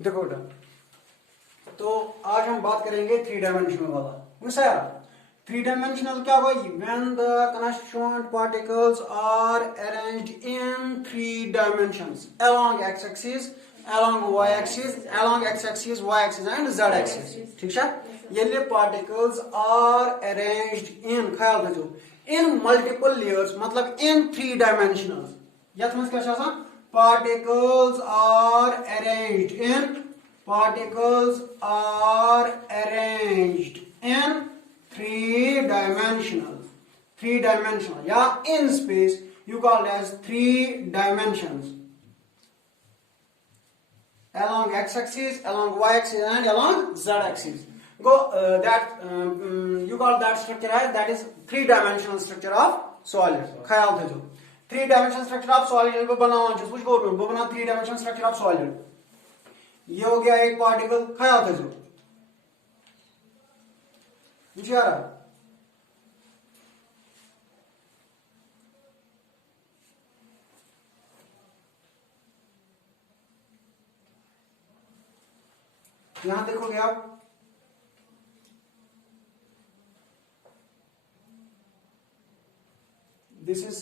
देखो बेटा, तो आज हम बात करेंगे थ्री डायमेंशनल वाला। थ्री डायमेंशनल क्या होगा? When the constituent particles are arranged in three dimensions along x axis, along y axis, along x axis, y axis and z axis. ठीक है? ये particles are arranged in, ख्याल रखो, in multiple layers, मतलब in three dimensionals. यथ में क्या है? Particles are arranged in three dimensional, yeah, in space you call it as three dimensions, along x axis, along y axis and along z axis. You call that structure as, that is three dimensional structure of solid. ख्याल थे जो three dimensional structure of solid को बनाओ, जो कुछ बोल रहे हो बना three dimensional structure of solid. ये हो गया एक पार्टिकल, ख्याल थे जो मुझे आ रहा यहां देखोगे आप, दिस इज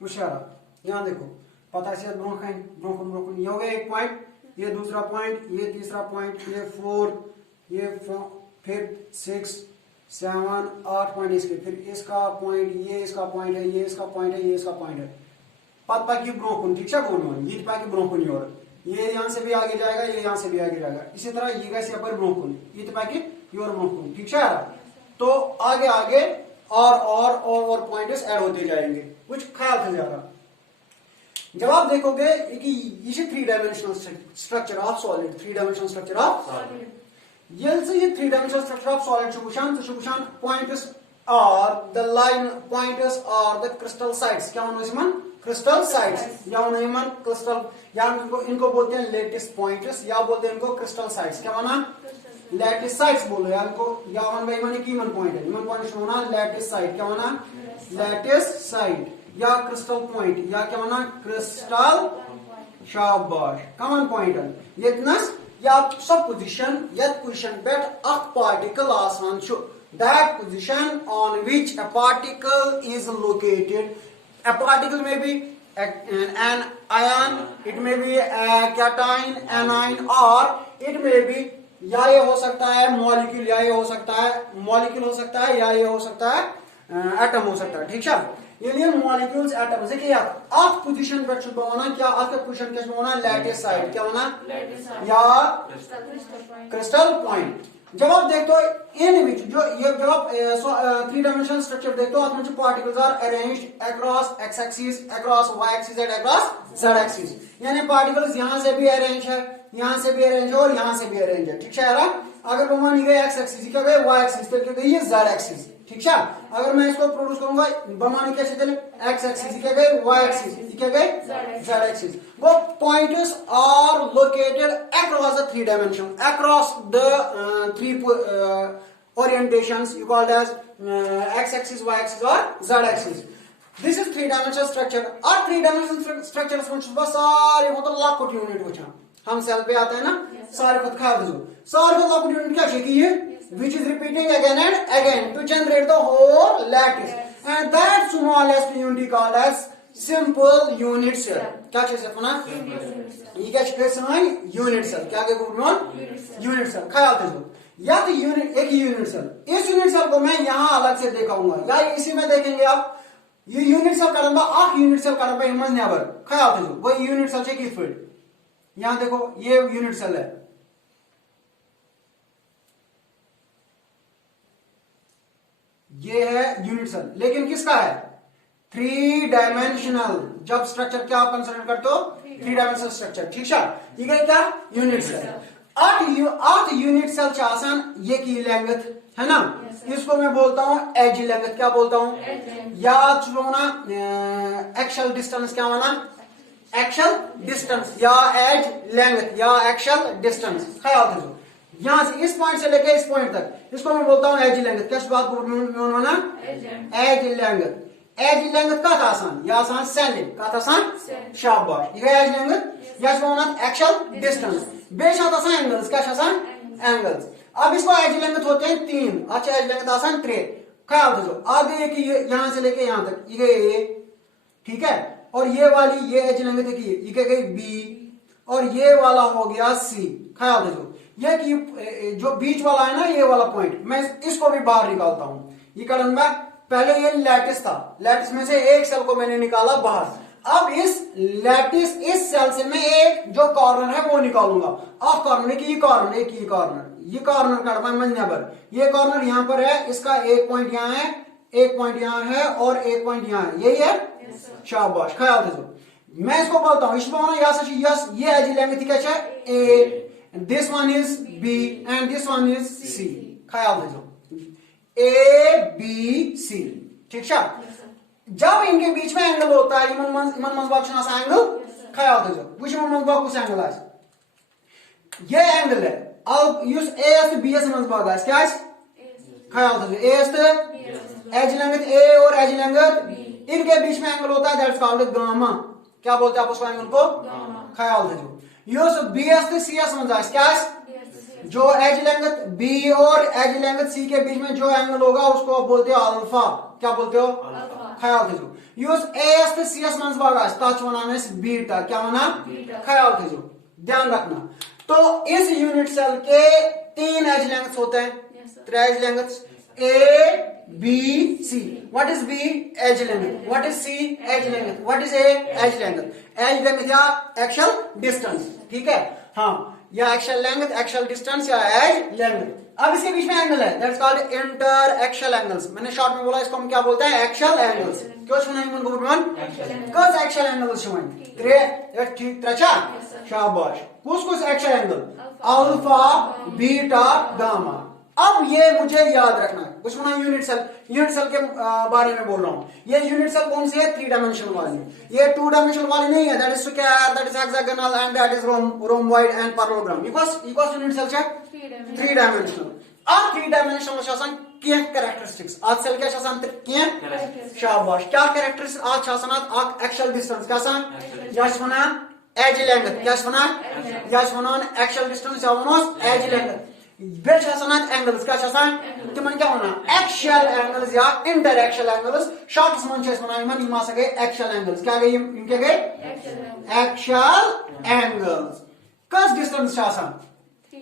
मुशारा। यहाँ देखो, पता है ब्रोकन ये हो गया एक पॉइंट, ये दूसरा पॉइंट, ये तीसरा पॉइंट, ये फोर्थ, ये फिफ्थ, सिक्स, 7, 8 पॉइंट इसके, फिर इसका पॉइंट, ये इसका पॉइंट है, ये इसका पॉइंट है, ये इसका पॉइंट है। पत पाकि ब्रोकन, ठीक है, कौन ये पाकि ब्रोकन और ये यहाँ से भी आगे जाएगा, ये यहाँ से भी आगे जाएगा, इसी तरह ये कैसे पर ब्रोकन, ये पाकि योर ब्रोकन, ठीक है। तो आगे आगे और पॉइंट्स ऐड होते जाएंगे, कुछ ख्याल से ज्यादा। जब आप देखोगे कि ये three dimensional structure of solid, three dimensional structure of solid, ये three dimensional structure of solid शुशान points are the line, points are the crystal sites. क्या होना इसमें? क्रिस्टल साइट्स, या होना क्रिस्टल, या इनको बोलते हैं लेटिस पॉइंट्स, या बोलते हैं इनको क्रिस्टल साइट्स। क्या होना? लैटिस साइट्स बोलो यार इनको, या one by one Koeman point है, कीमन पॉइंट होना लैटिस साइट। क्या होना? लैटिस साइट या क्रिस्टल पॉइंट, या क्या होना? क्रिस्टल, शाबाश, कॉमन पॉइंट है यतनस या सब पोजीशन, यत पोजीशन पेट अख पार्टिकल आसान छु, that position on which a particle is located. A particle में भी an ion, it may be a cation, anion, or it may be, या ये हो सकता है मॉलिक्यूल, या ये हो सकता है मॉलिक्यूल हो सकता है, या ये हो सकता है एटम हो सकता है, ठीक है। ये लिए मॉलिक्यूल्स एटम से क्या आप पोजीशन पे छुपा होना, क्या आपका पोजीशन क्या होना? लैटिस साइड, क्या होना? या क्रिस्टल पॉइंट। जब आप देखते हो इन विच जो ये जब आप थ्री डायमेंशनल स्ट्रक्चर देखते हो, आपमें जो particles are arranged across x axis, across y axis and across z axis, यानी पार्टिकल्स यहां से भी अरेंज है, यहां से भी अरेंज है और यहां से भी अरेंज है, ठीक है यार। अगर बमानी गए एक्स एक्सिस, क्या गए वाई एक्सिस, फिर क्या गई ये जेड एक्सिस, ठीक है। अगर मैं इसको प्रोड्यूस करूंगा बमानी कैसे चले? एक्स एक्सिस, क्या गए वाई एक्सिस, क्या गए जेड एक्सिस। वो points are located across the three dimension, across the three orientations you called as x axis, y axis or z axis. This is three dimensional structure. और three dimensional structure में सारे मतलब लाखों unit वचन हम cell पे आते हैं ना, सारे खुद ख्याल दो, सारे खुद लाखों यूनिट क्या चाहिए? Which is repeating again and again to generate the whole lattice, and that smallest unit called as simple unit cell. क्या चीज है अपना? ये क्या चीज है? Unit cell. क्या क्या बोल यूनिट सेल, ख्याल दो। या तो यूनिट, एक यूनिट सेल, इस यूनिट सेल को मैं यहां अलग से दिखाऊंगा, या इसी में देखेंगे आप ये यूनिट सेल करना, आख यूनिट सेल करना इमन नेबर, ख्याल दो वो यूनिट सेल की फिट। यहां देखो ये यूनिट सेल है, ये है यूनिट सेल, लेकिन किसका है? Three dimensional. जब स्ट्रक्चर क्या आप कंसिडर करते हो? थ्री डायमेंशनल स्ट्रक्चर, ठीक है। ये क्या? Unit cell. 8 यूनिट सेल चाहसान ये की लेंथ है ना, इसको मैं बोलता हूँ एज लेंथ। क्या बोलता हूँ या चुना एक्चुअल डिस्टेंस, क्या माना एक्चुअल डिस्टेंस या एज लेंथ या एक्चुअल डिस्टेंस। ख्याल दो यहां से इस पॉइंट से लेके इस पॉइंट तक, इसको मैं बोलता हूँ एज लेंथ। क्या बात माना एज लेंथ। एज लेंथ का आसान या आसान सेलिंग का आसान शाबाश ये एज लेंथ या एक्चुअल डिस्टेंस बेश आसान एंगल्स। क्या आसान एंगल्स। अब इसको एज लेंथ होते हैं 3। अच्छा एज लेंथ आसान 3। ख्याल दो आगे कि यहां से लेके यहां तक ये ठीक है, और ये वाली ये एज लेंथ देखिए ये क्या गई बी, और ये वाला हो गया सी। ख्याल दो ये कि जो बीच वाला है ना ये वाला पॉइंट, मैं इसको भी बाहर निकालता हूं। ये करूंगा पहले ये लैटिस था, लैटिस में से एक सेल को मैंने निकाला बाहर। अब इस लैटिस इस सेल से मैं एक जो कॉर्नर है वो निकालूंगा। ऑफ कॉर्नर की कॉर्नर एक ही कॉर्नर ये कॉर्नर काटवा पर ये कॉर्नर यहां पर है, इसका एक पॉइंट यहां है, एक पॉइंट यहां है और एक पॉइंट यहां है, यही है शाबाश। ख्याल दो मैं इसको बोलता हूं इसमें यस ये एज लेंथ क्या है A, this one is B and this one is C. ख्याल दो ए बी सी ठीक है। जब इनके बीच में एंगल होता है एंगल ख्याल दो कुछ एंगल ये एंगल है। अब ए बी एस मज क्या ख्याल दो एज लेंथ ए और एज लेंथ इनके बीच में एंगल होता है दैट्स कॉल्ड गामा। क्या बोलते हैं आप उस एंगल को ख्याल दो बी एस सी एस मज क्या जो एज लेंथ बी और एज लेंथ सी के बीच में जो एंगल होगा उसको आप बोलते हो अल्फा। क्या बोलते हो ख्याल दो एस सी एस मन बीटा। क्या माना ख्याल दो ध्यान रखना। तो इस यूनिट सेल के 3 एज लेंथ होते हैं, 3 edge length a b c. What is b edge length, what is c edge length, what is a edge length. Edge length या एक्चुअल डिस्टेंस ठीक है हाँ, या एक्चुअल लेंथ एक्चुअल डिस्टेंस या edge length. अब इसके बीच में एंगल है that's called inter actual angles. मैंने शॉर्ट में बोला इसको हम क्या बोलते हैं एक्चुअल एंगल्स। क्यों सुना मन गुरुमान कस एक्चुअल एंगल्स सुन त्रे ठीक त्रेचा शाबाश कुछ actual angle alpha beta gamma. अब ये मुझे याद रखना है कुछ यूनिट सेल के बारे में बोल रहा हूं। ये यूनिट सेल कौन सी है 3 डायमेंशनल वाली, ये 2 डायमेंशनल वाली नहीं है। That is square, that is hexagonal and that is rhomboid and parallelogram. इक्वस यूनिट सेल है 3 डायमेंशनल। अब 3 डायमेंशनल शासन क्या कैरेक्टरिस्टिक्स आज सेल क्या शासन क्या शाबाश क्या कैरेक्टरिस्टिक्स आज शासन आज एक्चुअल डिस्टेंस क्या सन यस वना एज लेंथ क्या वना यस वना एक्चुअल डिस्टेंस या वना एज लेंथ बेश एंगल्स क्या तिमन क्या वना एक्चुअल एंगल्स या इंटर एक्चुअल एंगल्स शॉर्ट्स मन गए एक्चुअल एंगल्स। क्या गई इनके गए एक्चुअल एंगल्स। कस डिस्टेंस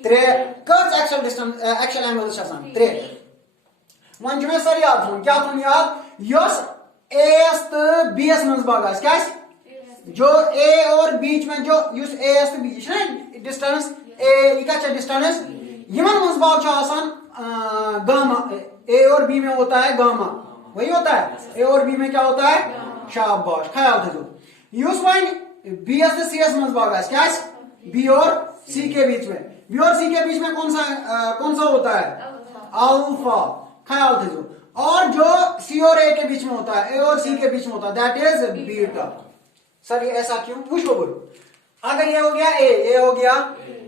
3 कस actual distance actual angles 3 one में सर याद थोन क्या थोन याद यस एस तो बी एस मन बाग क्या जो ए और बीच में जो यूस ए एस तो बीच ना डिस्टेंस ए क्या डिस्टेंस यमन मजबाग गामा ए और बी में होता है गामा, वही होता है ए और बी में क्या होता है शाबाश। ख्याल दो use point B S C S मजबाग क्या बी और सी के बीच में, बी और सी के बीच में कौन सा होता है अल्फा। ख्याल दो और जो सी और ए के बीच में होता है ए और सी के बीच में होता है दैट इज बीटा। सर ये ऐसा क्यों पूछ लो बोलो। अगर ये हो गया ए हो गया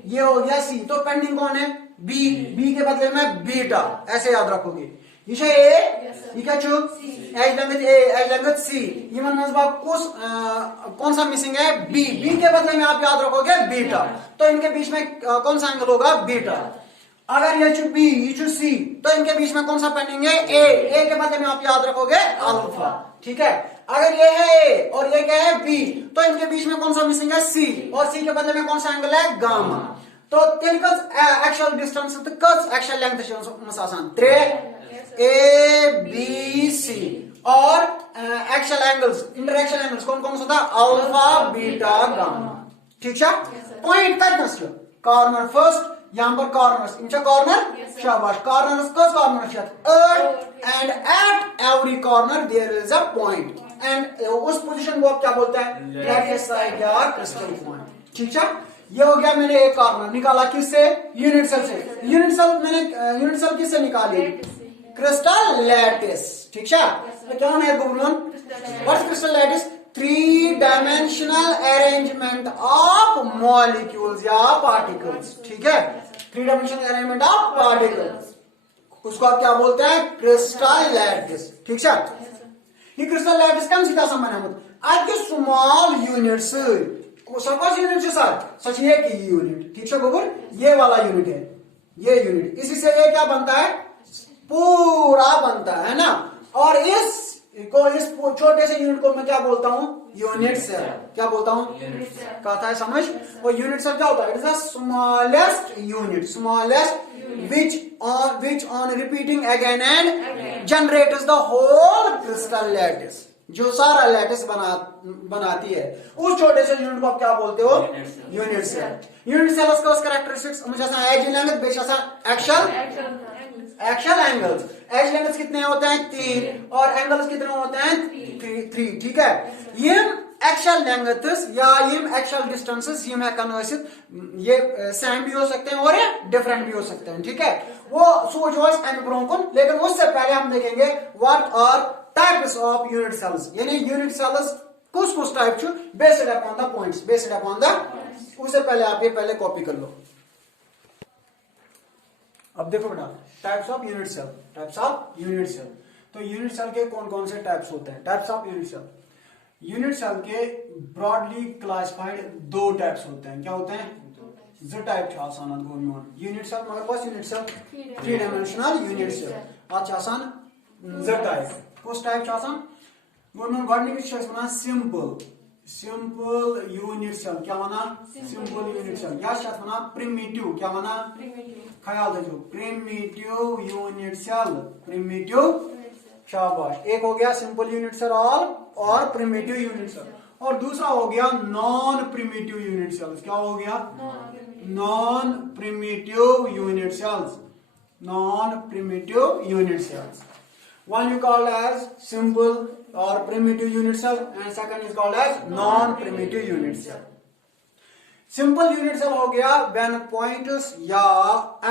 ये हो गया सी तो पेंडिंग कौन है बी, बी के बदले में बीटा ऐसे याद रखोगे। ये ए क्या एज लेंथ ए एज लेंथ सी ये मन कौन सा मिसिंग है बी, बी के बदले में आप याद रखोगे बीटा तो इनके बीच में कौन सा एंगल होगा बीटा। अगर ये बी ये सी तो इनके बीच में कौन सा पेंडिंग है ए के बदले में आप याद रखोगे अल्फा ठीक है। अगर ये है ए और ये क्या है बी तो इनके बीच में कौन सा मिसिंग है सी और सी के बदले में कौन सा एंगल है गामा। तो एक्चुअल डिस्टेंस एक्चुअल लेंथ आसान 3 ए बी सी और actual angles inter actual angles कौन कौन सा था अल्फा बीटा गामा ठीक है। पॉइंट तक कॉर्नर फर्स्ट यहाँ पर कॉर्नर्स इनका कॉर्नर शाबाश कॉर्नर्स कस corner and at every corner there is a point and उस पोजीशन को आप क्या बोलते हैं क्रिस्टल पॉइंट ठीक है। ये हो गया, मैंने एक कॉर्नर निकाला किससे? यूनिट सेल से। यूनिट सेल किससे निकाली? Crystal lattice. ठीक है, तो क्या है बोलून? What's crystal lattice? 3 dimensional arrangement of molecules या पार्टिकल्स। ठीक है, 3 डायमेंशनल अरेंजमेंट ऑफ पार्टिकल्स, उसको आप क्या बोलते हैं? Crystal lattice. ठीक है, ये क्रिस्टल लैटिस कम सीधा संबंध अत स्मॉल यूनिट सपोज यूनिट से सच ये की यूनिट। ठीक है गोबर, ये वाला यूनिट है, ये यूनिट, इसी से ये क्या बनता है? पूरा बनता है ना। और इस छोटे से यूनिट को मैं क्या बोलता हूं? Unit cell. क्या बोलता हूं? कहता है समझ। और यूनिट सेल क्या होता है? It is the smallest unit, smallest which on repeating again and generates the whole crystal lattice, जो सारा लैटिस बनाती है। उस छोटे से यूनिट को आप क्या बोलते हो? Unit cell. यूनिट सेल का characteristics edge length base action angles. Edge length कितने होते हैं? 3, और एंगल्स कितने होते हैं? 3। ठीक है, ये एक्शन लेंग्थ्स या ये एक्शन डिस्टेंसेस ये मैं कन्वर्सिव ये सेम भी हो सकते हैं और ये डिफरेंट भी हो सकते हैं। ठीक है, वो सो जॉइस एंड ब्रोंकन। लेकिन उससे पहले हम देखेंगे what are types of unit cells, यानी यूनिट सेल्स कुछ टाइप छो based upon the points, based upon the. उससे पहले आप ये पहले कॉपी कर लो। अब देखो बेटा, types of unit cell, types of unit cell. तो यूनिट सेल के कौन कौन से टाइप्स होते हैं? Types of unit cell. Unit cell के ब्रॉडली क्लासिफाइड 2 टाइप्स होते हैं। क्या होते हैं? जो टाइप आसान यूनिट सेल, मगर बस unit cell 3 dimensional unit cell आसान जो टाइप कुछ टाइप आसान गोन सिंपल यूनिट सेल। क्या वना? Simple unit cell. या वना प्रिमिटिव। क्या वना? ख्याल रखो, प्रिमिटिव यूनिट सेल। प्रिमिटिव, शाबाश। एक हो गया सिंपल यूनिट सेल और प्रिमिटिव यूनिट सेल, और दूसरा हो गया नॉन प्रिमिटिव यूनिट सेल्स। क्या हो गया? Non primitive unit cells. Non primitive unit cells. One you call as simple or primitive unit cell, and second is called as non-primitive unit cell. Simple unit cell हो गया when points या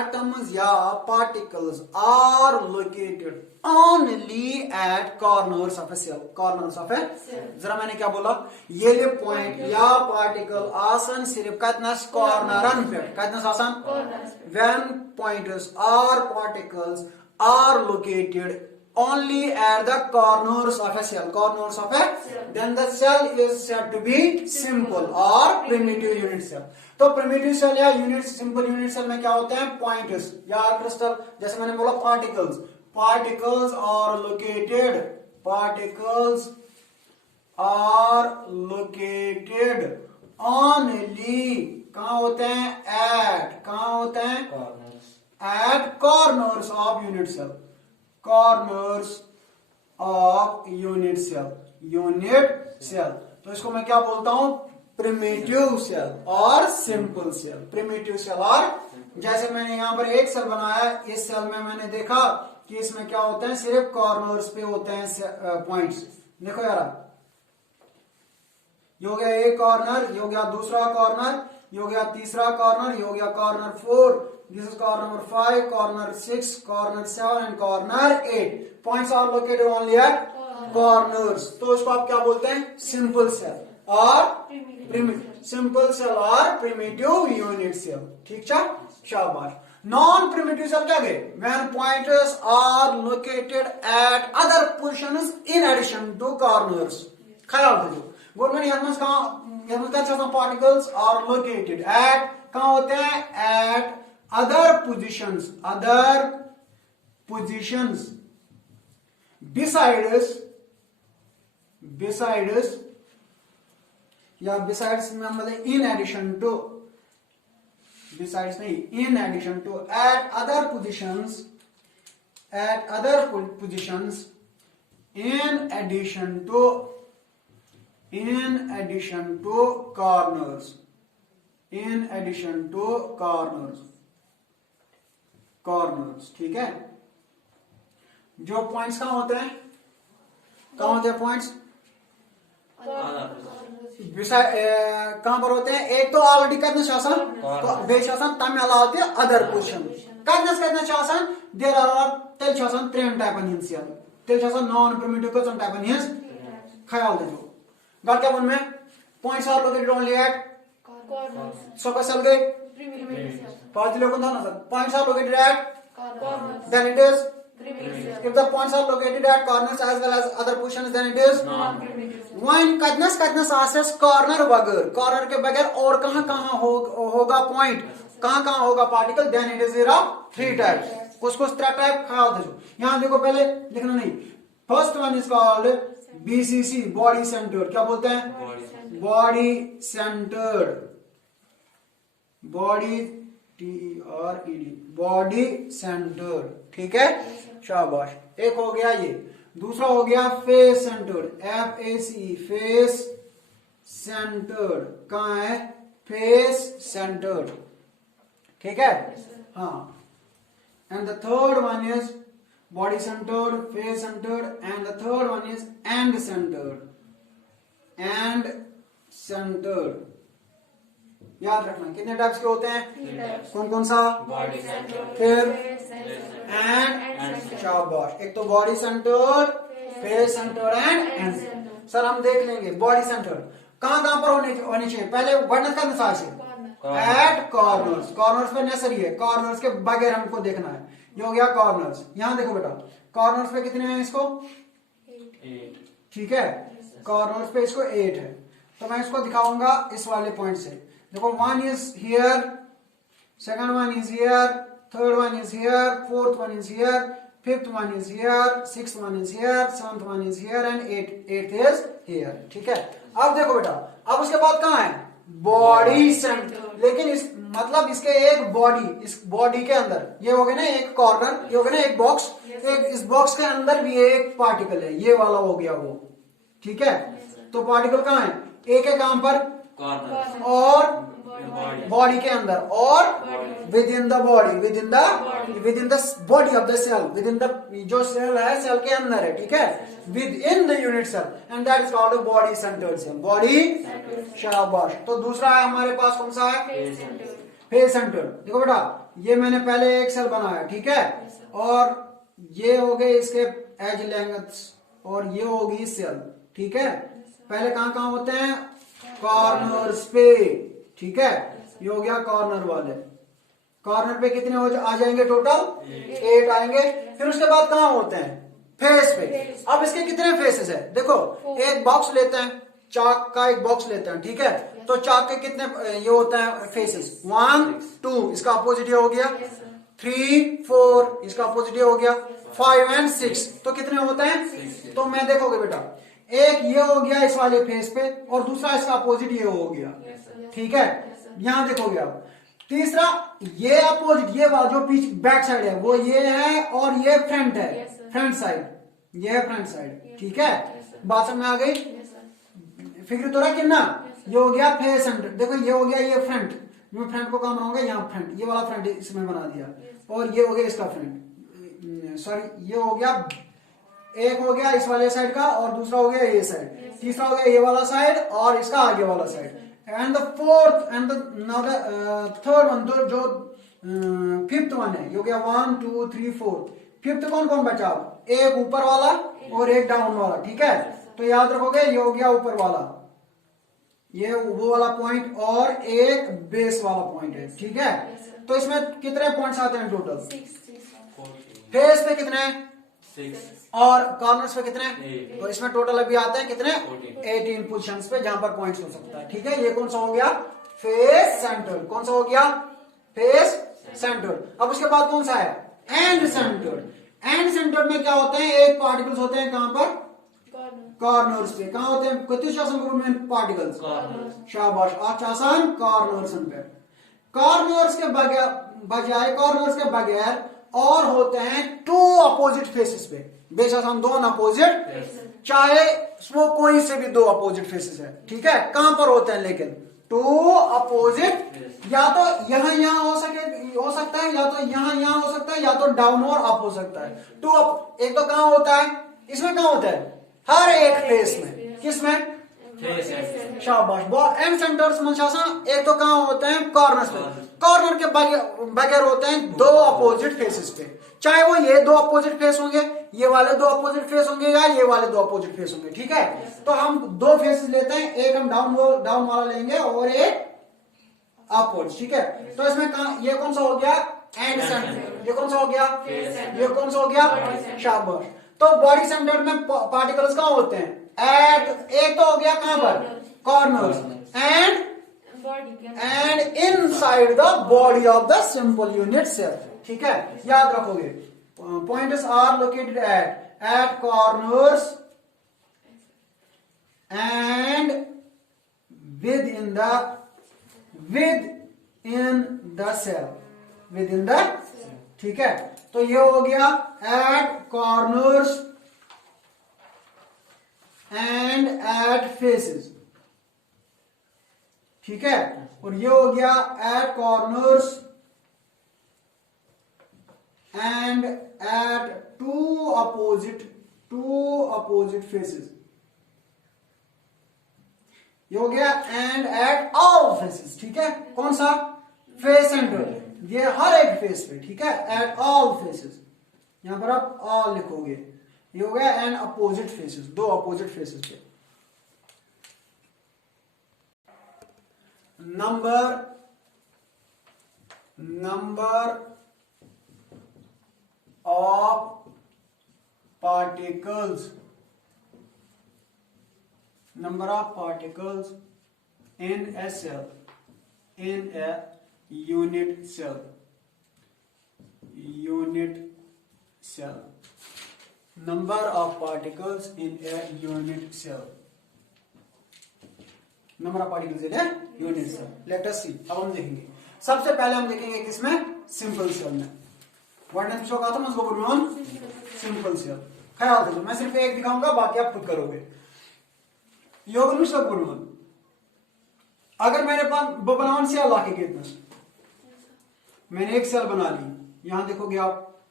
atoms या particles are located only at corners of a cell. Corners of a cell. जरा मैंने क्या बोला? ये point या पार्टिकल आसन सिर्फ कितनस कॉर्नरन पे, कितनस आसन? when pointers or particles are located only at the corners of a cell, corners of a cell, then the cell is said to be simple or primitive unit cell. तो primitive cell या unit simple unit cell में क्या होते हैं? pointers या crystal, जैसे मैंने बोला particles are located only कहाँ होते हैं? कहाँ होते हैं? at corners of unit cell. Corners of unit cell. तो इसको मैं क्या बोलता हूं? प्रिमिटिव सेल और सिंपल सेल। प्रिमिटिव सेल, और जैसे मैंने यहां पर एक सेल बनाया, इस सेल में मैंने देखा कि इसमें क्या होते हैं? सिर्फ कॉर्नर्स पे होते हैं पॉइंट्स। देखो यार, ये हो गया एक कॉर्नर, ये हो गया दूसरा कॉर्नर, ये हो गया तीसरा कॉर्नर, ये हो गया corner 4, this is corner number 5, corner 6, corner 7 and corner 8. Points are located only at corners. तो इसको आप क्या बोलते हैं? सिंपल सेल और प्रिमिटिव। सिंपल सेल और प्रिमिटिव यूनिट सेल। ठीक है, शाबाश। नॉन प्रिमिटिव सेल क्या गए? when pointers are located at other positions in addition to corners. ख्याल रखो, गवर्नमेंट यहाँ पार्टिकल्स आर लोकेटेड एट, कहाँ होते हैं? एट other positions besides या besides में मतलब in addition to, besides नहीं, in addition to, at other positions in addition to corners, ठीक है। जो पॉइंट्स कहां होते हैं? कहां होते हैं पॉइंट्स? कहां पर होते हैं? एक तो ऑलरेडी कतनस तो बेस तम अलाव ते अदर पोजिशन कतनस देर आर तेल त्रेन टाइपन हिंद सेल तेल नॉन प्रिमिटिव कचन टाइपन हिंज ख्याल दो गड क्या मैं points are located only at so cell गई पांच लोगों ना sir points are located at then it is if the points are located at corners as well as other positions then it is when कतनस आसस corner बगैर corner के बगैर और कहां होगा पॉइंट कहां होगा particle then it is there of three types कुछ त्रै टाइप ख्याल दो यहां देखो पहले लिखना नहीं first one is called BCC body centred क्या बोलते हैं body centred body TERED body centred ठीक है शाबाश एक हो गया ये दूसरा हो गया face centred FACE face centred कहां है फेस सेंटर्ड ठीक है हाँ and the third one is body centred face centred and the third one is and centred याद रखना कितने टाइप्स के होते हैं कौन सा फिर एंड शाबाश एक तो body centred face centred and sir हम देख लेंगे बॉडी सेंटर्ड कहां पर होनी चाहिए पहले वर्णन करना चाहिए एट कॉर्नर्स पे नेसेसरी है कॉर्नर्स के बगैर हमको देखना है ये हो गया कॉर्नर्स यहां देखो बेटा कॉर्नर्स पे कितने हैं इसको 8 ठीक है कॉर्नर्स पे इसको 8 है तो मैं इसको दिखाऊंगा इस वाले पॉइंट से देखो one is here second one is here third one is here fourth one is here fifth one is here sixth one is here seventh one is here and eighth is here ठीक है अब देखो बेटा अब उसके बाद कहां है बॉडी सेंटर लेकिन इस मतलब इसके एक बॉडी इस बॉडी के अंदर ये हो गया ना एक कॉर्नर ये हो गया ना एक बॉक्स एक इस बॉक्स के अंदर भी एक पार्टिकल है ये वाला हो गया वो ठीक है तो पार्टिकल कहां है एक है कहां पर और बॉडी के अंदर और within the body within the body of the cell within the जो सेल है सेल के अंदर है ठीक है within the unit cell and that is called body centred cell body शाबाश तो दूसरा है हमारे पास कौन सा है फेस सेंटर्ड देखो बेटा ये मैंने पहले एक सेल बनाया ठीक है और ये हो गए इसके एज लेंथ और ये होगी सेल ठीक है पहले कहां होते हैं कॉर्नर्स पे ठीक है ये हो गया कॉर्नर वाले कॉर्नर पे कितने आ जाएंगे टोटल 8 आएंगे फिर उसके बाद कहां होते हैं फेस पे अब इसके कितने फेसेस है देखो एक बॉक्स लेते हैं चाक का एक बॉक्स लेते हैं ठीक है तो चाक के कितने ये होते हैं फेसेस 1 2 इसका अपोजिट हो गया 3 4 इसका अपोजिट हो गया 5 एंड 6 तो कितने होते हैं तो मैं देखोगे बेटा एक ये हो गया इस वाले फेस पे और दूसरा इसका अपोजिट ये हो गया ठीक है यहां देखोगे आप तीसरा ये अपोजिट ये वाला जो पीछे बैक साइड है वो ये है और ये फ्रंट है फ्रंट साइड ये है फ्रंट साइड ठीक है बात समझ में आ गई फिक्र तो रहा कितना ये हो गया फेस सेंटर देखो ये हो गया ये फ्रंट मैं फ्रंट को काम बनाऊंगा यहाँ फ्रंट ये वाला फ्रंट इसमें बना दिया और ये हो गया इसका फ्रंट सॉरी ये हो गया एक हो गया इस वाले साइड का और दूसरा हो गया ये साइड तीसरा हो गया ये वाला साइड और इसका आगे वाला side and the fourth and now the third one जो फिफ्थ वन है ये हो गया 1 2 3 4 फिफ्थ कौन कौन बचा एक ऊपर वाला और एक डाउन वाला ठीक है तो याद रखोगे ये हो गया ऊपर वाला ये वो वाला पॉइंट और एक बेस वाला पॉइंट है ठीक है तो इसमें कितने पॉइंट्स आते हैं टोटल 6 फेस पे कितने 6 और कॉर्नर्स पे कितने तो इसमें टोटल अभी आते हैं कितने 18 पोजीशंस पे जहां पर पॉइंट्स हो सकता है ठीक है ये कौन सा हो गया फेस सेंटर्ड कौन सा हो गया फेस सेंटर्ड अब उसके बाद कौन सा है एंड सेंटर्ड में क्या होते हैं एक पार्टिकल्स होते हैं कहां पर कॉर्नर्स पे कहां होते हैं कतिशासन पार्टिकल्स शाबाश आचासन कॉर्नर्स पे कॉर्नर्स के बजाय कॉर्नर्स के बगैर और होते हैं 2 अपोजिट फेसेस पे बेशक दो अपोजिट चाहे वो कोई से भी 2 अपोजिट फेसेस है ठीक है कहां पर होते हैं लेकिन 2 अपोजिट या तो यहां हो सकता है या तो यहां हो सकता है या तो डाउन और अप हो सकता है 2 अप एक तो कहां होता है इसमें कहां होता है हर एक फेस में किसमें शाबाश। एंड सेंटर्स में एक तो कहाँ होते हैं कॉर्नर्स पे, कॉर्नर के बगैर होते हैं दो अपोजिट फेसेस पे, चाहे वो ये दो अपोजिट फेस होंगे, ये वाले दो अपोजिट फेस होंगे या ये वाले दो अपोजिट फेस होंगे, ठीक है। तो हम दो फेसेस लेते हैं, एक हम डाउन वाला लेंगे और एक अपवर्ड, ठीक है। तो इसमें ये कौन सा हो गया एंड सेंटर, ये कौन सा हो गया, ये कौन सा हो गया, शाबाश। तो बॉडी सेंटर में पार्टिकल्स कहाँ होते हैं एट, एक तो हो गया कहां पर corners, and inside the body of the simple unit cell, ठीक है। याद रखोगे points are located at corners and within the cell, ठीक है। तो ये हो गया at corners and at faces, ठीक है। और ये हो गया at corners and at two opposite faces, ये हो गया एंड एट ऑल फेसेस, ठीक है। कौन सा फेस सेंटर, ये हर एक फेस पे, ठीक है, एट ऑल फेसेस, यहां पर आप ऑल लिखोगे, ये हो गया एंड अपोजिट फेसेस, दो अपोजिट फेसेस पे। Number of particles in a cell, in a unit cell, number of particles in a unit cell, number of particles in a unit cell. Let us see. अब हम देखेंगे, सबसे पहले हम देखेंगे किसमें, सिंपल सेल में। व्हाट टाइप का था उसको बोलूँ सिंपल सेल। ख्याल रखो, मैं सिर्फ एक दिखाऊंगा, बाकी आप खुद करोगे। योग सब बोलूँ, अगर मेरे पास वो बनावन सेल लाके कितना, मैंने एक सेल बना ली, यहां देखोगे आप,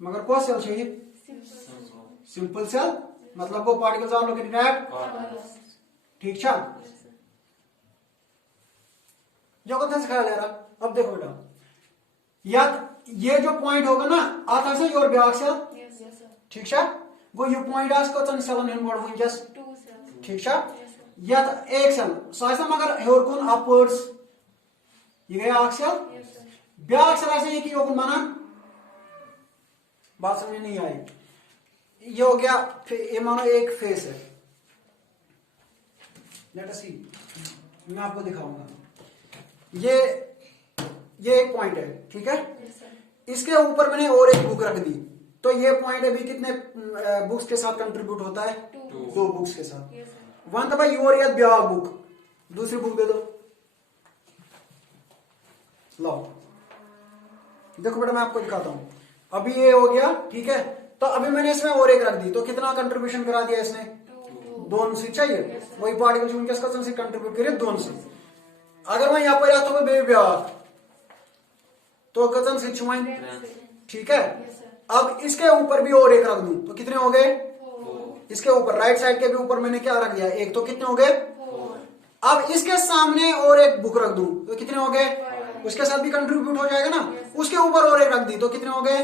मगर कौन सेल चाहिए, सिंपल सेल, मतलब वो पार्टिकल्स आर लोकेटेड एट, ठीक है। जो कौन सा ख्याल है रहा। अब देखो बेटा, या ये जो पॉइंट होगा ना आता से योर ब्याक सेल, ठीक है, वो यू पॉइंट आस कचन सेलन इन बोर्ड वंजस, ठीक है। या एक सेल सो मगर हेर कुन अपवर्ड्स, ये गया अख सेल, ब्याक सेल ऐसे ये कि योकुन माना, बात समझ नहीं आई। ये हो गया, ये मानो एक फेस है, लेट अस सी, मैं आपको दिखाऊंगा। ये एक पॉइंट है, ठीक है। इसके ऊपर मैंने और एक बुक रख दी, तो ये पॉइंट अभी कितने बुक्स के साथ कंट्रीब्यूट होता है, दो बुक्स के साथ। वन भाई योर या ब्याह बुक, दूसरी बुक दे दो, लो देखो बेटा मैं आपको दिखाता हूं। अभी ये हो गया, ठीक है। तो अभी मैंने इसमें और एक रख दी, तो कितना कंट्रीब्यूशन करा दिया इसने, दोनों से चाहिए, वही पार्टिकल उनके कसन से कंट्रीब्यूट करे दोनों से। अगर मैं यहाँ पर आता हूँ बेबी ब्याह, तो कसन से छुआई, ठीक है। अब इसके ऊपर भी और एक रख दूं, तो कितने हो गए, इसके ऊपर राइट साइड के भी ऊपर मैंने क्या रख दिया, एक, तो कितने हो गए। अब इसके सामने और एक बुक रख दूं, तो कितने हो गए, उसके साथ भी कंट्रीब्यूट हो जाएगा ना। उसके ऊपर और एक रख दी, तो कितने हो गए।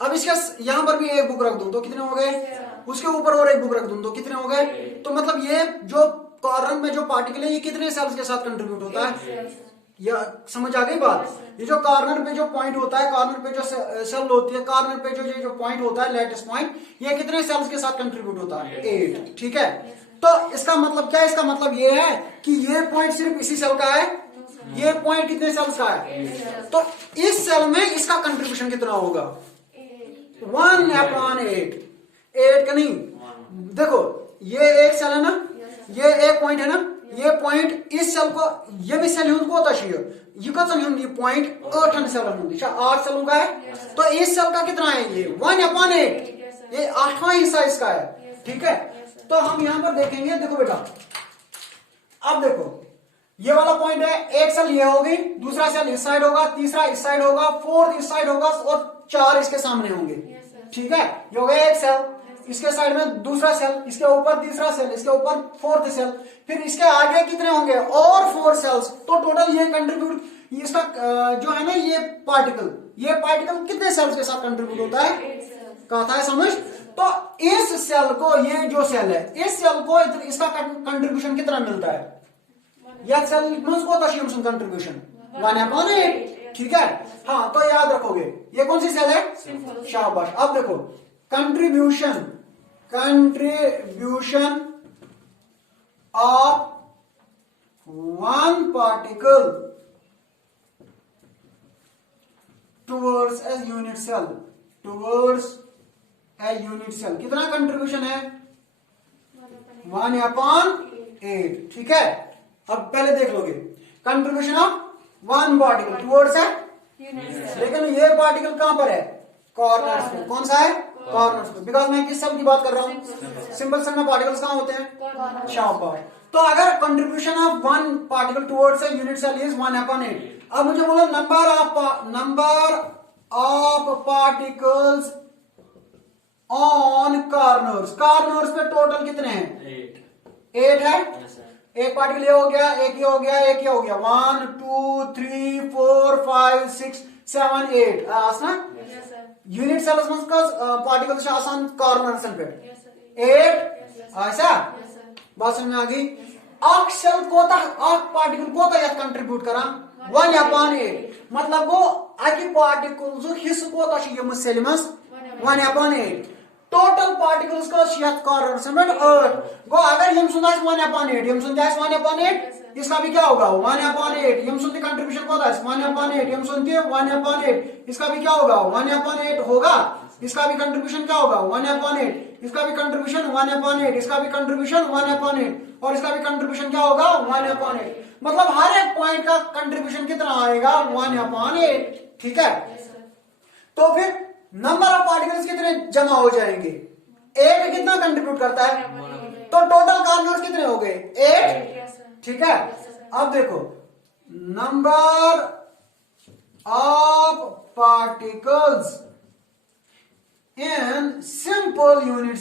अब इसके यहां पर भी एक बुक रख दूं, तो कितने हो गए। उसके ऊपर और एक बुक रख दूं, तो कितने हो गए। तो मतलब ये जो कॉर्नर में जो पार्टिकल है, ये कितने सेल्स के साथ कंट्रीब्यूट होता है, या समझ आ गई बात। ये जो कॉर्नर पे जो पॉइंट होता है, कॉर्नर पे जो सेल होती है, कॉर्नर पे जो पॉइंट होता है, लेटेस्ट पॉइंट, ये कितने सेल्स के साथ कंट्रीब्यूट होता है, 8, ठीक है। तो इसका मतलब क्या है, इसका मतलब ये है कि ये पॉइंट सिर्फ इसी सेल का है, ये पॉइंट कितने सेल्स का है। तो इस सेल में इसका कंट्रीब्यूशन कितना होगा, 1/8, 8 का नहीं। देखो ये एक सेल है ना, ये एक पॉइंट है ना, ये पॉइंट इस सेल को, ये भी सेल कोता ये कचन ये पॉइंट 8 सेल 8 सेलों का है। तो इस सेल का कितना है, ये 1/8, ये 8वां हिस्सा इसका है, ठीक है। तो हम यहां पर देखेंगे, देखो बेटा, अब देखो ये वाला पॉइंट है, एक सेल ये होगी, दूसरा सेल इस साइड होगा, तीसरा इस साइड होगा, फोर्थ इस साइड होगा, और 4 इसके सामने होंगे, ठीक है। ये हो गया एक सेल, इसके साइड में दूसरा सेल, इसके ऊपर तीसरा सेल, इसके ऊपर फोर्थ सेल, फिर इसके आगे कितने होंगे और 4 सेल्स। तो टोटल ये कंट्रीब्यूट, इसका जो है ना ये पार्टिकल कितने सेल्स के साथ कंट्रीब्यूट होता है, कहा था समझ। तो इस सेल को, ये जो सेल है, इस सेल को इसका कंट्रीब्यूशन कितना मिलता है, यह सेल में कंट्रीब्यूशन 1/8, ठीक है। हाँ, तो याद रखोगे ये कौन सी सेल है, शाबाश। अब देखो contribution of one particle towards a unit cell, कितना कंट्रीब्यूशन है, 1/8, ठीक है। अब पहले देख लोगे contribution of one particle towards है, लेकिन ये पार्टिकल कहां पर है, कॉर्नर्स पे। कौन सा है, कॉर्नर्स पे, बिकॉज मैं किस सेल की बात कर रहा हूं, सिंपल सेल में पार्टिकल्स कहां होते हैं, शाबाश। तो अगर contribution of one particle towards a unit cell is 1/8, अब मुझे बोलो number of particles on corners पे टोटल कितने हैं, 8 है। एक पार्टिकल ये हो गया, एक ये हो गया, एक ये हो गया, 1 2 3 4 5 6 7 8 ना। यूनिट सेल्स में पार्टिकल्स आसान कॉर्नर्स पे 8 ऐसा बात समझ में आ गई। अख सेल कोता, अख पार्टिकल कोता यथ कंट्रीब्यूट करा 1/8, मतलब गो अकि पार्टिकल हिस्स कोता यम सेल में 1/8। टोटल पार्टिकल्स का कॉर्नर्स में 8 गो। अगर यम सुन 1/8, यम सुन 1/8, इसका भी क्या होगा 1/8, यम सुनते कंट्रीब्यूशन को 1/8, यम सुनते 1/8, इसका भी क्या होगा 1/8 होगा, इसका भी कंट्रीब्यूशन क्या होगा 1/8, इसका भी कंट्रीब्यूशन 1/8, इसका भी कंट्रीब्यूशन 1/8, और इसका भी कंट्रीब्यूशन क्या होगा 1/8। मतलब हर एक पॉइंट का कंट्रीब्यूशन कितना आएगा 1/8, ठीक है। तो फिर नंबर ऑफ पार्टिकल्स कितने जमा हो जाएंगे, एक कितना कंट्रीब्यूट करता है, तो टोटल कॉर्नर्स कितने हो गए 8, ठीक है। अब देखो number of particles in simple unit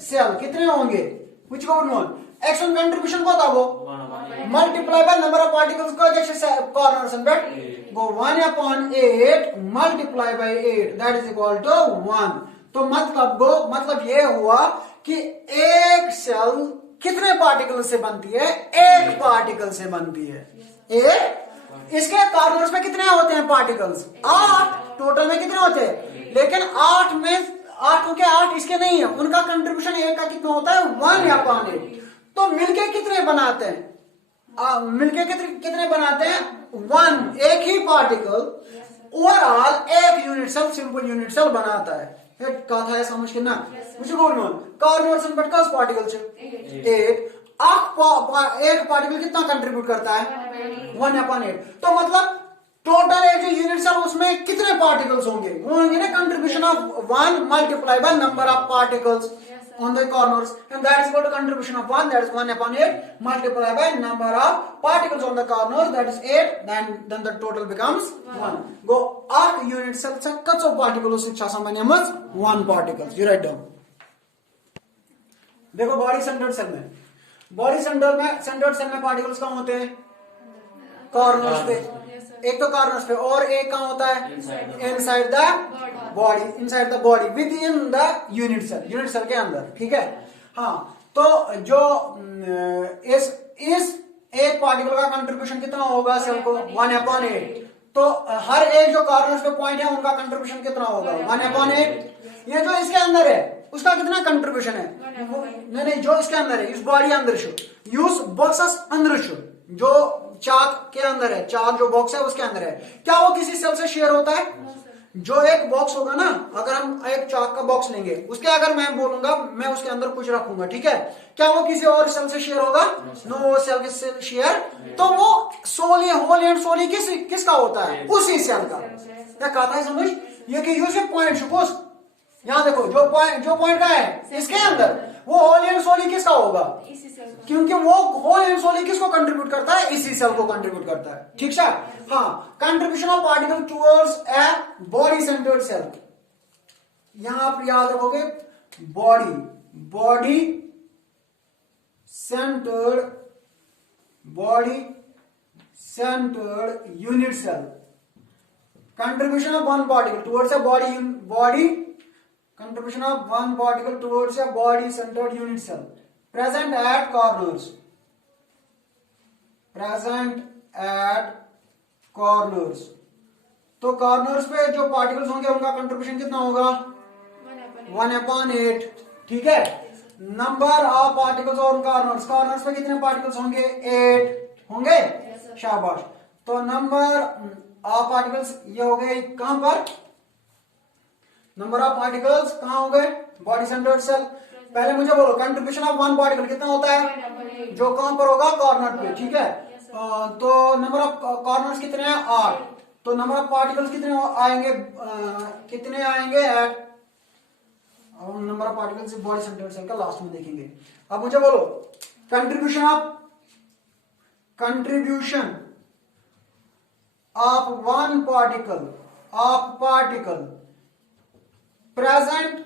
cell कितने होंगे, which would know action contribution को था वो multiply by number of particles को जैसे कॉर्नर्स एंड बेट गो 1/8 multiply by 8 that is equal to 1। तो मतलब ये हुआ कि एक सेल कितने पार्टिकल से बनती है, एक पार्टिकल से बनती है, एक। इसके कॉर्नर्स में कितने होते हैं पार्टिकल्स, 8, टोटल में कितने होते हैं, लेकिन 8 में 8 के 8 इसके नहीं है, उनका कंट्रीब्यूशन एक का कितना होता है 1/8। तो मिलके कितने बनाते हैं, मिलके कितने बनाते हैं 1, एक ही पार्टिकल ओवरऑल एक unit cell, simple unit cell बनाता है। कहा था ऐसा मुश्किल ना, मुझे बोलना कॉर्नर्स एंड बट पार्टिकल से एक पार्टिकल कितना कंट्रीब्यूट करता है 1/8। तो मतलब टोटल एक जो यूनिट सेल उसमें कितने पार्टिकल्स होंगे, वो होंगे ना contribution of 1 multiply by number of particles on the corners, and that is equal to contribution of 1, that is 1/8 multiplied by number of particles on the corners, that is 8, then the total becomes 1. Go arc unit cell से कच्चो particles से छासा मैंने मत 1 particles, you write down. देखो body centred cell में, centred cell में particles कहाँ होते हैं, कॉर्नर्स पे, एक तो कॉर्नर्स पे, और एक कहाँ होता है inside the body within the unit cell के अंदर, ठीक है। हाँ, तो जो इस एक पार्टिकल का कंट्रीब्यूशन कितना होगा सेल को 1/8। तो हर एक जो कॉर्नर्स पे पॉइंट है उनका कंट्रीब्यूशन कितना होगा 1/8। ये जो इसके अंदर है उसका कितना कंट्रीब्यूशन है, नहीं जो इसके अंदर है इस बॉडी अंदर यूज बॉक्सेस अंदर जो चाक के अंदर है, चाक जो बॉक्स है उसके अंदर है, क्या वो किसी सेल से शेयर होता है। जो एक बॉक्स होगा ना, अगर हम एक चाक का बॉक्स लेंगे, उसके अगर मैं बोलूंगा मैं उसके अंदर कुछ रखूंगा, ठीक है, क्या वो किसी और सेल से शेयर होगा, नो, वो सेल के सेल शेयर, तो वो सोली होल एंड सोली किसका होता है, उसी सेल का। क्या कहता है समझ, ये कि यूज पॉइंट सपोज यहाँ देखो जो पॉइंट का है इसके अंदर वो होल एंड सोली किसका होगा, क्योंकि वो होल एंड सोली किसको कंट्रीब्यूट करता है, इसी सेल को कंट्रीब्यूट करता है, ठीक है। हाँ, contribution of particle towards a body centred cell, यहां आप याद रखोगे body, body centred, body centred unit cell, contribution of one particle towards a body contribution of one particle towards a body centered unit cell present at corners, present at corners। तो corners पे जो particles होंगे उनका contribution कितना होगा 1/8। ठीक है, number of particles on corners, corners पे कितने पार्टिकल्स होंगे 8 होंगे। शाबाश। तो नंबर ऑफ पार्टिकल्स ये हो गए कहां पर, नंबर ऑफ पार्टिकल्स कहां हो गए बॉडी सेंटर्ड सेल। पहले मुझे बोलो कंट्रीब्यूशन ऑफ वन पार्टिकल कितना होता है, जो कहां पर होगा कॉर्नर पे। ठीक है, तो नंबर ऑफ कॉर्नर्स कितने हैं 8, तो नंबर ऑफ पार्टिकल्स कितने आएंगे, कितने आएंगे at, number of particles body centred cell का लास्ट में देखेंगे। अब मुझे बोलो contribution of one particle, of particle present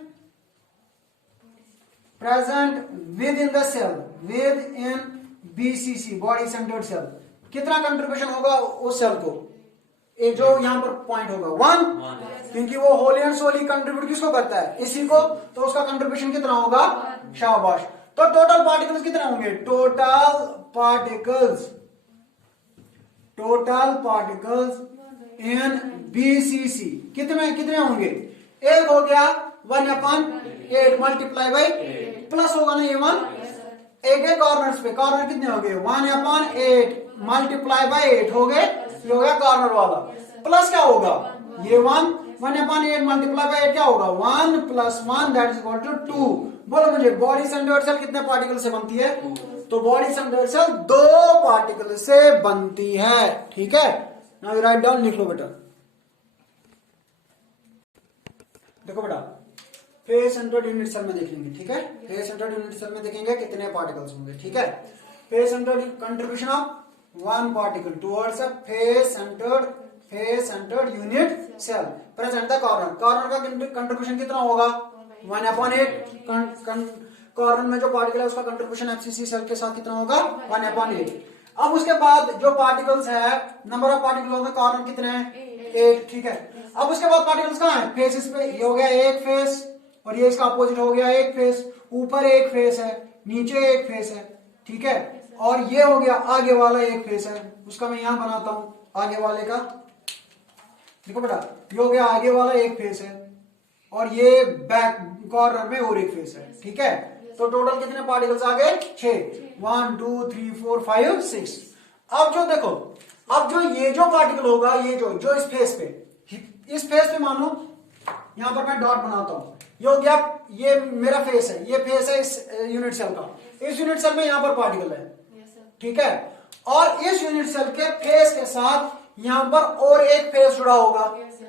within the cell, within BCC body centered cell, कितना कंट्रीब्यूशन होगा उस सेल को, एक जो यहां पर पॉइंट होगा 1, क्योंकि वो होली एंड सोली कंट्रीब्यूट किसको करता है इसी को, तो उसका कंट्रीब्यूशन कितना होगा। शाबाश। तो टोटल पार्टिकल्स कितने होंगे, टोटल पार्टिकल्स इन BCC कितने होंगे, एक हो गया 1/8 मल्टीप्लाई बाई प्लस होगा ना ये 1, एक कॉर्नर्स पे, कॉर्नर कितने हो गए 1/8 मल्टीप्लाई बाई 8 हो गए, ये हो गया कॉर्नर वाला, प्लस क्या होगा ये 1/8 मल्टीप्लाई बाई 8 क्या होगा 1 + 1 दैट इज इक्वल टू 2। बोलो मुझे बॉडी सेंटर्ड सेल कितने पार्टिकल से बनती है, तो बॉडी सेंटर्ड सेल 2 पार्टिकल से बनती है। ठीक है, नाउ राइट डाउन, लिख लो बेटा। देखो बेटा फेस सेंटर्ड यूनिट सेल में देख लेंगे। ठीक है, फेस सेंटर्ड यूनिट सेल में देखेंगे कितने पार्टिकल्स होंगे। ठीक है, face centred contribution of one particle towards a face centred unit cell present the corner, corner का कंट्रीब्यूशन कितना होगा 1/8, कॉर्नर में जो पार्टिकल है उसका कंट्रीब्यूशन एफसीसी सेल के साथ कितना होगा 1/8। अब उसके बाद जो पार्टिकल्स है, नंबर ऑफ पार्टिकल होगा कॉर्नर कितने हैं 8। ठीक है, अब उसके बाद पार्टिकल्स कहां है फेसेस पे, ये हो गया एक फेस और ये इसका अपोजिट हो गया एक फेस, ऊपर एक फेस है नीचे एक फेस है। ठीक है, और ये हो गया आगे वाला एक फेस है, उसका मैं यहां बनाता हूं आगे वाले का। देखो बेटा ये हो गया आगे वाला एक फेस है और ये बैक कॉर्नर में और एक फेस है। ठीक है, तो टोटल कितने पार्टिकल्स आ गए 6, 1 2 3 4 5 6। अब जो देखो, अब जो ये जो पार्टिकल होगा, ये जो इस फेस पे मानो यहां पर मैं डॉट बनाता हूं, ये हो गया, ये मेरा फेस है, ये फेस है इस यूनिट सेल का, इस यूनिट सेल में यहां पर पार्टिकल है। ठीक है, और इस यूनिट सेल के फेस के साथ यहां पर और एक फेस जुड़ा होगा,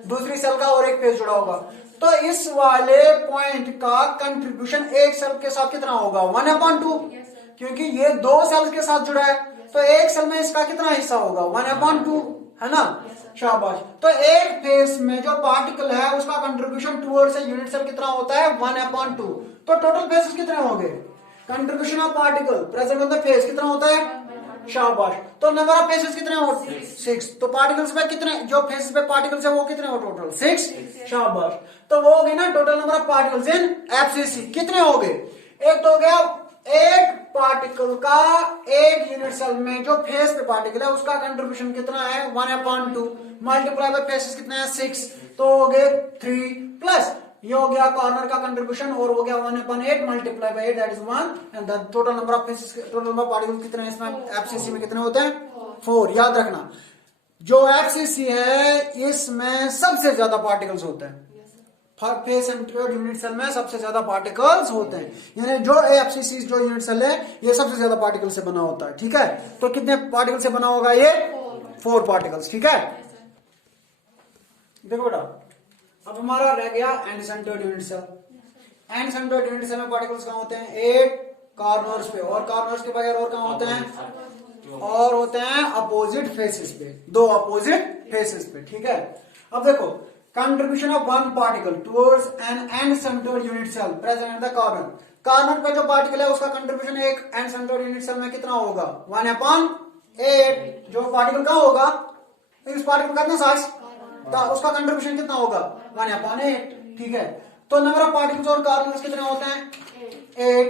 दूसरी सेल का और एक फेस जुड़ा होगा, तो इस वाले पॉइंट का कंट्रीब्यूशन एक सेल के साथ कितना होगा 1/2, क्योंकि ये 2 सेल्स के साथ जुड़ा है, तो एक सेल में इसका कितना हिस्सा होगा 1/2, है ना। शाबाश। तो एक फेस में जो पार्टिकल है उसका कंट्रीब्यूशन टुवर्ड्स यूनिट सेल कितना होता है 1/2। तो टोटल फेसेस कितने होंगे, contribution of particle present on the face कितना होता है। शाबाश। तो नंबर ऑफ फेसेस कितने हो 6। तो पार्टिकल्स में कितने, जो फेसेस पे पार्टिकल्स है वो कितने हो टोटल 6। शाबाश। तो वो हो गए ना total number of particles in FCC कितने हो गए, एक तो हो गया एक पार्टिकल का एक यूनिट सेल में जो फेस पे पार्टिकल है उसका कंट्रीब्यूशन कितना है 1/2 मल्टीप्लाई बाय फेसेस कितने हैं 6, तो हो गए 3 प्लस ये हो गया कॉर्नर का कंट्रीब्यूशन और हो गया 1/8 multiply by 8 that is 1 and the total number of faces, total number of particles कितने हैं इसमें एफसीसी में कितने होते हैं 4। याद रखना जो एफसीसी है इसमें सबसे ज्यादा पार्टिकल्स होते हैं, फेस सेंटर्ड यूनिट सेल में सबसे ज्यादा पार्टिकल्स होते हैं, यानी जो एफसीसी जो यूनिट सेल है ये सबसे ज्यादा पार्टिकल से बना होता है। ठीक है, तो कितने पार्टिकल से बना होगा ये 4 पार्टिकल्स। ठीक है, देखो बेटा अब हमारा रह गया end centred unit cell. End centred unit cell में पार्टिकल्स कहां होते हैं 8 कॉर्नर्स पे, और कॉर्नर्स के बगैर और कहां होते हैं, और होते हैं अपोजिट फेसेस पे, 2 अपोजिट फेसेस पे। ठीक है, अब देखो contribution of one particle towards an end centred unit cell present in the carbon. Carbon पे जो पार्टिकल है उसका कंट्रीब्यूशन एक एंड सेंटर्ड यूनिट सेल में कितना होगा 1/8। जो पार्टिकल का होगा इस पार्टिकल का कितना साइज तो उसका कंट्रीब्यूशन कितना होगा 1/8। ठीक है, तो नंबर ऑफ पार्टिकल्स और कार्बन कितने होते हैं 8।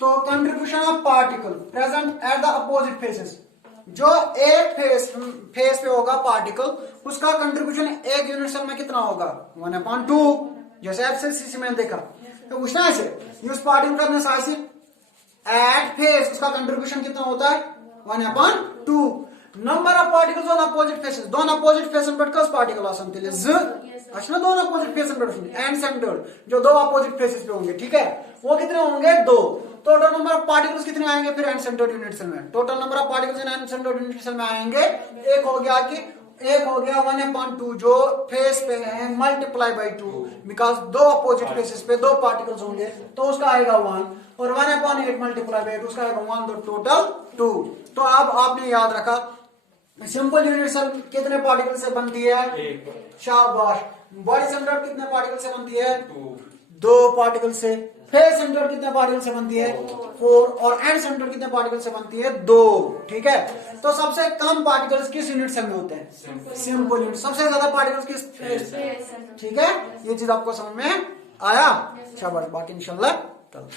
तो contribution of particle present at the opposite faces, जो एक फेस पे होगा पार्टिकल उसका कंट्रीब्यूशन एक यूनिट सेल में कितना होगा 1/2। जैसे एफसीसी में देखा तो पूछना है उस पार्टिकल का साइज एट फेस उसका कंट्रीब्यूशन कितना होता है 1/2। Number of particles on opposite faces, दोन अपोजिट फेसेस पर कस पार्टिकल आसन तेले अच्छा दोन अपोजिट फेसेस पर एंड सेंटर्ड जो दो अपोजिट फेसेस पे होंगे। ठीक है, वो कितने होंगे 2। टोटल नंबर ऑफ पार्टिकल्स कितने आएंगे फिर एंड सेंटर्ड यूनिट सेल में? Total number of particles in end centred unit cell में आएंगे एक हो गया 1/2 जो फेस पे है मल्टीप्लाई बाई 2 बिकॉज दो अपोजिट फेसेस पे दो पार्टिकल्स होंगे तो उसका आएगा 1 और 1/8 मल्टीप्लाई बाई 2 उसका आएगा 1 तो टोटल 2। तो अब आपने याद रखा सिंपल यूनिट सेल कितने पार्टिकल से बनती है शाबाश। बॉडी सेंटर कितने पार्टिकल से बनती है 2 पार्टिकल से। फेस सेंटर कितने पार्टिकल से बनती है 4 और एंड सेंटर कितने पार्टिकल से बनती है 2। ठीक है, तो सबसे कम पार्टिकल्स किस यूनिट सेल में होते हैं सिंपल यूनिट, सबसे ज्यादा पार्टिकल्स किस फेस। ठीक है, ये चीज आपको समझ में आया शाबाश, बाकी इंशाल्लाह कल।